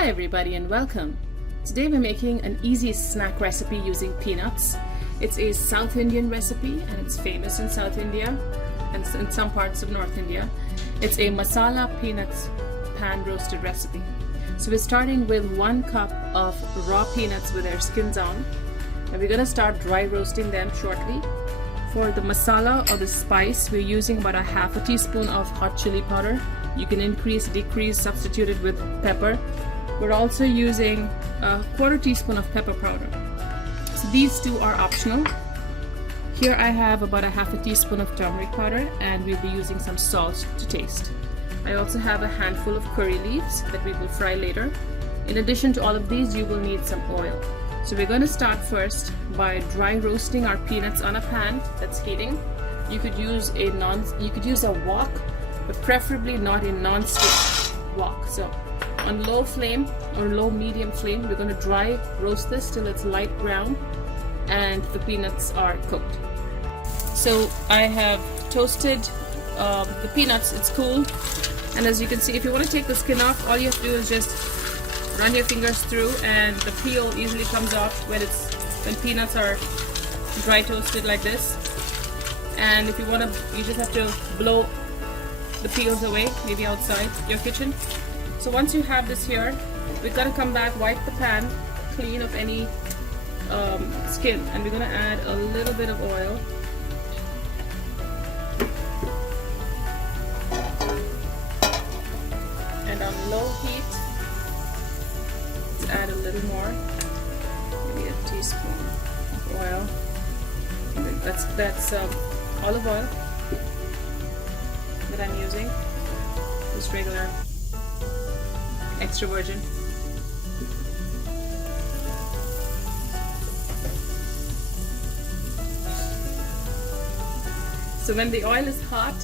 Hi everybody and welcome. Today we're making an easy snack recipe using peanuts. It's a South Indian recipe and it's famous in South India and in some parts of North India. It's a masala peanuts pan roasted recipe. So we're starting with 1 cup of raw peanuts with their skins on, and we're going to start dry roasting them shortly. For the masala or the spice, we're using about a half a teaspoon of hot chili powder. You can increase, decrease, substitute it with pepper. We're also using a quarter teaspoon of pepper powder. So these two are optional. Here I have about a half a teaspoon of turmeric powder, and we'll be using some salt to taste. I also have a handful of curry leaves that we will fry later. In addition to all of these, you will need some oil. So we're going to start first by dry roasting our peanuts on a pan that's heating. You could use a wok, but preferably not a non-stick wok. So on low flame or low medium flame, we're going to dry roast this till it's light brown and the peanuts are cooked. So I have toasted the peanuts. It's cool, and as you can see, if you want to take the skin off, all you have to do is just run your fingers through and the peel easily comes off when peanuts are dry toasted like this. And if you want to, you just have to blow the peels away, maybe outside your kitchen. So once you have this here, we're going to come back, wipe the pan clean of any skin, and we're going to add a little bit of oil. And on low heat, let's add a little more, maybe a teaspoon of oil. That's olive oil that I'm using, just regular extra virgin. So when the oil is hot,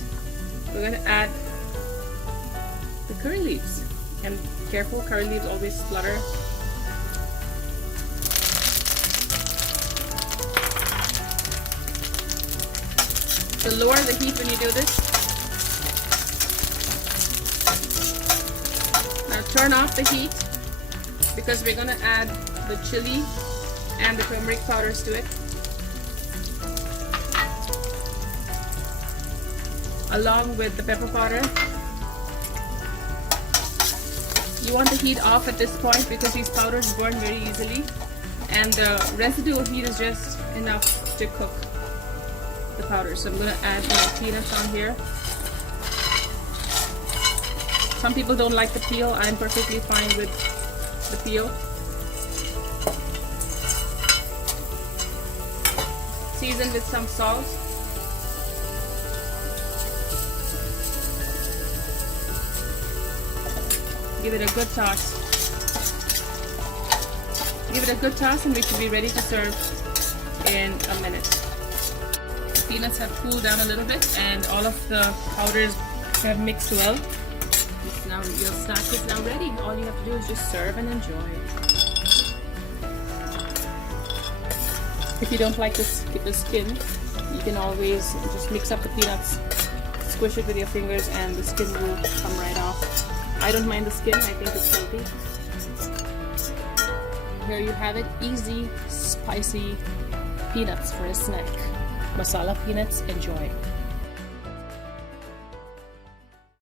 we're going to add the curry leaves. And careful, curry leaves always splutter. So lower the heat when you do this. Now turn off the heat, because we're going to add the chili and the turmeric powders to it, along with the pepper powder. You want the heat off at this point because these powders burn very easily, and the residual heat is just enough to cook the powder. So I'm going to add my peanuts on here. Some people don't like the peel. I'm perfectly fine with the peel. Season with some salt. Give it a good toss. Give it a good toss and we should be ready to serve in a minute. The peanuts have cooled down a little bit and all of the powders have mixed well. Now your snack is now ready. All you have to do is just serve and enjoy. If you don't like the skin, you can always just mix up the peanuts, squish it with your fingers, and the skin will come right off. I don't mind the skin, I think it's healthy. Here you have it, easy, spicy peanuts for a snack. Masala peanuts, enjoy.